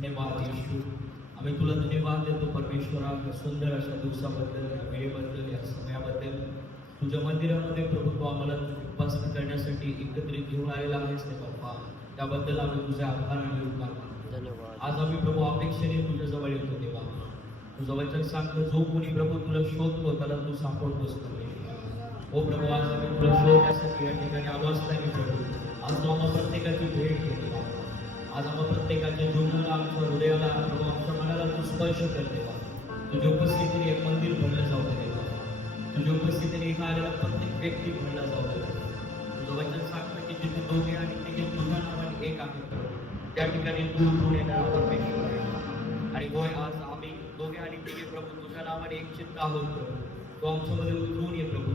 धन्यवाद येशू. आम्ही तुला धन्यवाद देतो परमेश्वरा, या सुंदर अशा दिवसाबद्दल, या वेळेबद्दल, या समयाबद्दल. तुझ्या मंदिरामध्ये प्रभू तू आम्हाला उपासना करण्यासाठी एकत्रित घेऊन आलेला आहेस ते बाप्पा, त्याबद्दल आम्ही तुझे आभार आणि उपकार मानतो. धन्यवाद. आज आम्ही प्रभू अपेक्षेने तुझ्या जवळ येतो देवा. तुझं वचन सांगतो, जो कोणी प्रभू तुला शोधतो त्याला तू सापडतोस परमेश्वरा. हो प्रभू, आज आम्ही तुला शोधण्यासाठी या ठिकाणी आलो असताना प्रभू, आज तू आम्हा प्रत्येकाची भेट घेते बाबा. आज आम्हा प्रत्येकाच्या जीवनाला, आमच्या हृदयाला, प्रभू आमच्या मनाला तू स्पर्श करते बाबा. तुझ्या उपस्थितीने एक मंदिर भरलं जाऊ दे देवा. तुझ्या उपस्थितीने इथं आलेला प्रत्येक व्यक्ती भरला जाऊ दे. तुझं वचन सांगतं की जिथे दोघे आणि तिघे तुझ्या नावाने एक आहे त्या ठिकाणी तू उठून येणार परमेश्वर आहे. आणि होय, आज आम्ही दोघे आणि तिघे प्रभू तुझ्या नावाने एक चित्त आहोत प्रभू. तो आमच्यामध्ये उतरून ये प्रभू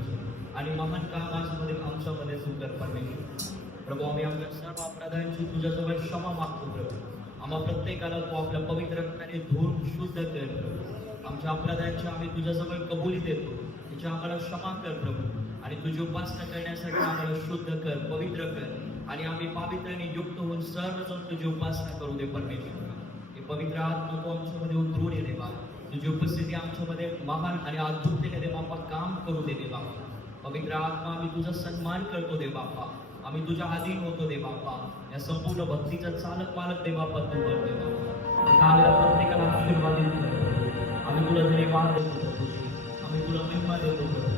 आणि महान काम आमच्यामध्ये सुंदर परमेश्वर. प्रभू, आम्ही आमच्या सर्व अपराधांची तुझ्याजवळ क्षमा मागतो प्रभू. आम्हा प्रत्येकाला तू आपल्या पवित्र रक्ताने धुवून शुद्ध कर प्रभू. आमच्या अपराधांची आम्ही तुझ्याजवळ कबुली देतो, त्याची आम्हाला क्षमा कर प्रभू. आणि तुझी उपासना करण्यासाठी आम्हाला शुद्ध कर, पवित्र कर. आणि आम्ही पावित्र्याने युक्त होऊन सर्वजण तुझी उपासना करू दे परमेश्वर. हे पवित्र आत्मा तू आमच्यामध्ये उतरून ये देवा. तुझी उपस्थिती आमच्यामध्ये महान आणि अद्भुततेने दे बाप्पा काम करू दे दे बाप्पा. पवित्र आत्मा, आम्ही तुझा सन्मान करतो दे बाप्पा. आम्ही तुझ्या अधीन होतो दे बाप्पा. या संपूर्ण भक्तीचा चालक पालक दे बाप्पा तू वर दे बाप्पा. आम्हाला प्रत्येकाला आशीर्वादित कर. आम्ही तुला धन्यवाद देतो प्रभू. आम्ही तुला महिमा देतो प्रभू,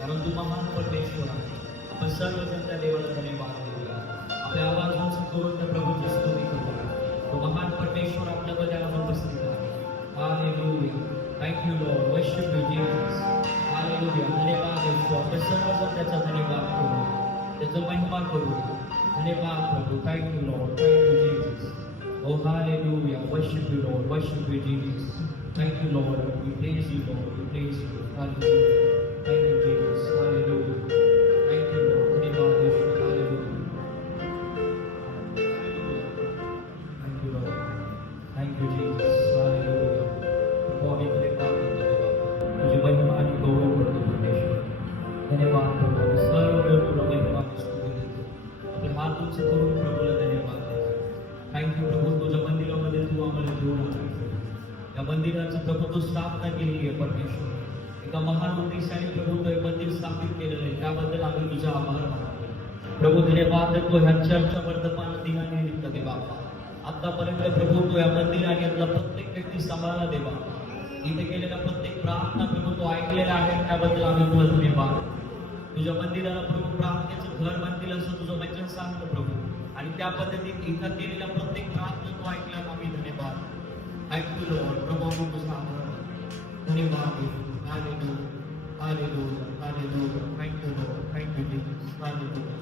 कारण तू महान परमेश्वर आहे. आपण सर्वजण त्या देवाला धन्यवाद देऊया. आपल्या आवाज उंच करून त्या प्रभूची स्तुती करूया. तो महान परमेश्वर आपल्यामध्ये आज उपस्थित आहे. Hallelujah. Thank you Lord. Worship you Jesus. Hallelujah. धन्यवाद येशू. आपण सर्वजण त्याचा धन्यवाद करू, त्याचं महिमा करू. धन्यवाद प्रभू. Thank you Lord. Thank you Jesus. Oh hallelujah. Worship you Lord. Worship you Jesus. Thank you Lord. We praise you Lord. We praise you. Hallelujah. Thank you Jesus. Hallelujah. Thank you Lord. धन्यवाद येशू. Hallelujah. Thank you Lord. Thank you Jesus. Hallelujah. प्रभू, आम्ही धन्यवाद देतो देवा. तुझी महिमा आणि गौरव करतो परमेश्वर. धन्यवाद प्रभू. सर्व तुला महिमा आणि स्तुती देतो. आपले हात उंच करून प्रभूला धन्यवाद देतो. थँक्यू प्रभू. तुझ्या मंदिरामध्ये तू आम्हाला घेऊन आला. या मंदिराचं प्रभू तू स्थापना केलेली आहे परमेश्वर. एका महान उद्देशाने प्रभू तो एक मंदिर स्थापित केलेलं आहे, त्याबद्दल आम्ही तुझा आभार मानतो प्रभू. धन्यवाद देतो ह्या चर्चच्या वर्धमान दिनानिमित्त दे बाप्पा. आतापर्यंत प्रभू तो या मंदिराने आपला प्रत्येक व्यक्ती सांभाळला दे बाप्पा. इथे केलेला प्रत्येक प्रार्थना प्रभू तो ऐकलेला आहे, त्याबद्दल आम्ही तुला धन्यवाद. तुझ्या मंदिराला प्रभू प्रार्थनेचं घर बांधतील असं तुझं वचन सांगतो प्रभू. आणि त्या पद्धतीने इथं केलेला प्रत्येक प्रार्थना तो ऐकला, आम्ही धन्यवाद. Thank you Lord. प्रभू, आम्ही तुझा आभार. धन्यवाद. Hallelujah. Hallelujah. Hallelujah. Thank you Lord. Thank you Jesus. Hallelujah.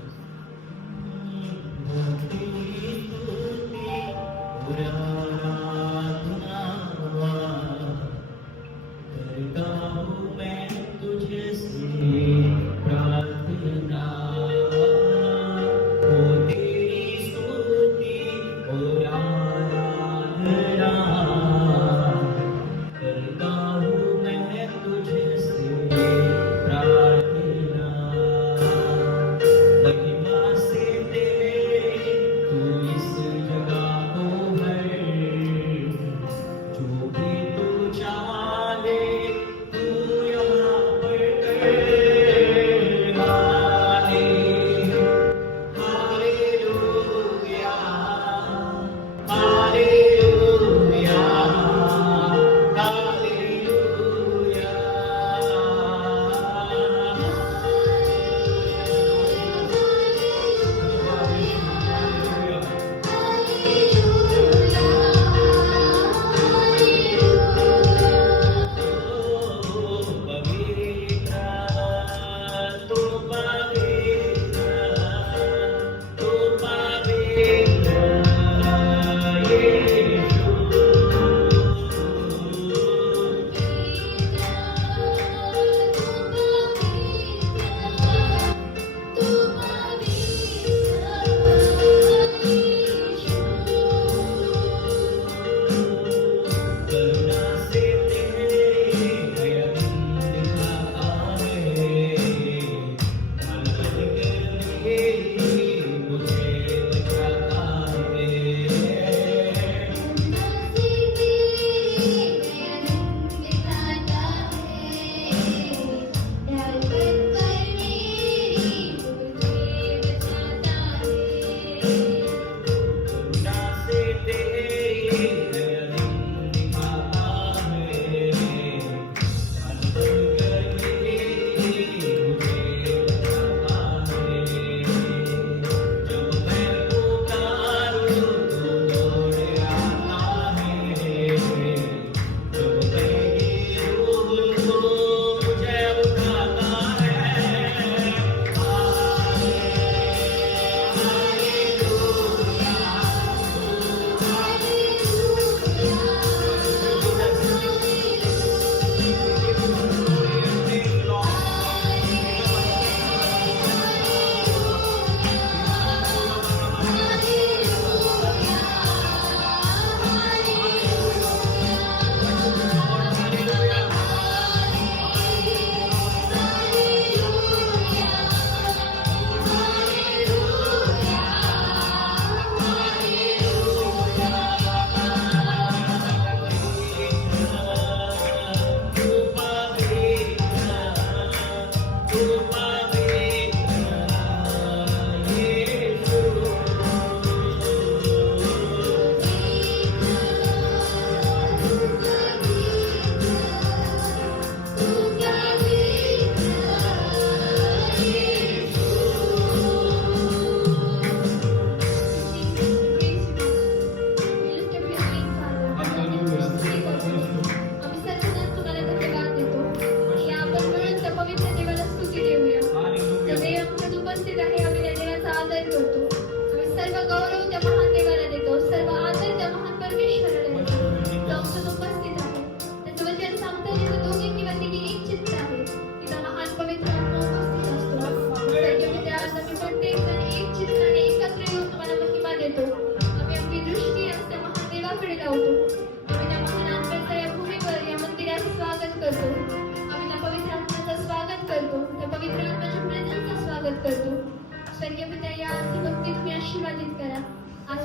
तू इस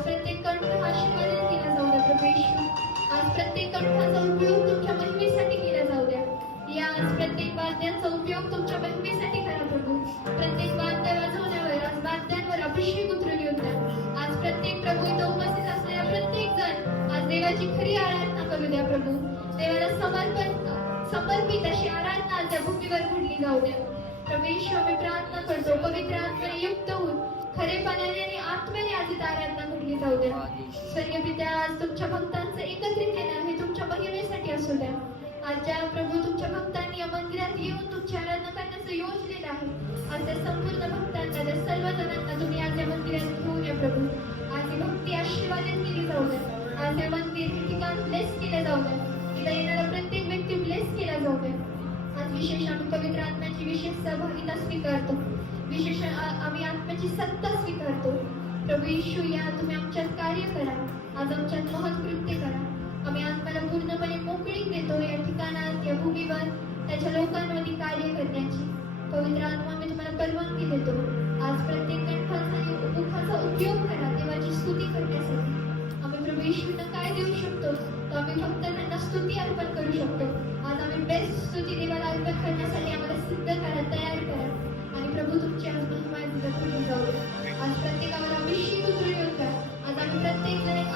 प्रत्येक कंठ आशीर्वादित केला जाऊ द्या प्रभू येशू. आज प्रत्येक कंठाचा उपयोग तुमच्या महिमेसाठी केला जाऊ द्या. या आज प्रत्येक वाद्यांचा उपयोग तुमच्या महिमेसाठी करा प्रभू. प्रत्येक वाद्य वाजवण्यावर आज वाद्यांवर अभिषेक उतरून येऊ द्या. आज प्रत्येक प्रभू इथं उपस्थित असलेला प्रत्येक जण आज देवाची खरी आराधना करू द्या प्रभू. देवाला समर्पित अशी आराधना आज या भूमीवर घडली जाऊ द्या. प्रभू येशू आम्ही प्रार्थना करतो पवित्र आत्म्याने युक्त होऊन खरेपणाने आणि आत्म्याने आज इथं आराधना घडली जाऊ द्या. स्वर्गीय पित्या आज तुमच्या भक्तांचं एकत्रित येणं हे तुमच्या महिमेसाठी असू द्या. आज ज्या प्रभू तुमच्या भक्तांनी या मंदिरात येऊन तुमची आराधना करण्याचं योजलेलं आहे, आज त्या संपूर्ण भक्तांना त्या सर्व जणांना तुम्ही आज या मंदिरात घेऊन या प्रभू. आज ही भक्ती आशीर्वादित केली जाऊ द्या. आज हे मंदिर हे ठिकाण ब्लेस केले जाऊ द्या. इथं येणारा प्रत्येक व्यक्ती ब्लेस केला जाऊ द्या. आज विशेष आम्ही पवित्र आत्म्याची विशेष सहभागिता स्वीकारतो. विशेष आम्ही आत्म्याची सत्ता स्वीकारतो. प्रभू येशू या तुम्ही आमच्यात कार्य करा. आज आमच्यात महत् कृत्य करा. आम्ही आत्म्याला पूर्णपणे मोकळीक देतो या ठिकाणात या भूमीवर त्याच्या लोकांमध्ये कार्य करण्याची. पवित्र आत्मा मी तुम्हाला परवानगी देतो. आज प्रत्येक कंठाचा आणि मुखाचा उपयोग करा देवाची स्तुती करण्यासाठी. आम्ही प्रभू येशूंना काय देऊ शकतो तर आम्ही फक्त त्यांना स्तुती अर्पण करू शकतो. आज आम्ही बेस्ट स्तुती देवाला अर्पण करण्यासाठी आम्हाला सिद्ध करा, तयार करा. आणि प्रभू तुमची आज महिमा जाऊ. आज प्रत्येकावर अभिषेक उतरून येऊ द्या. आज आम्ही प्रत्येक जण एक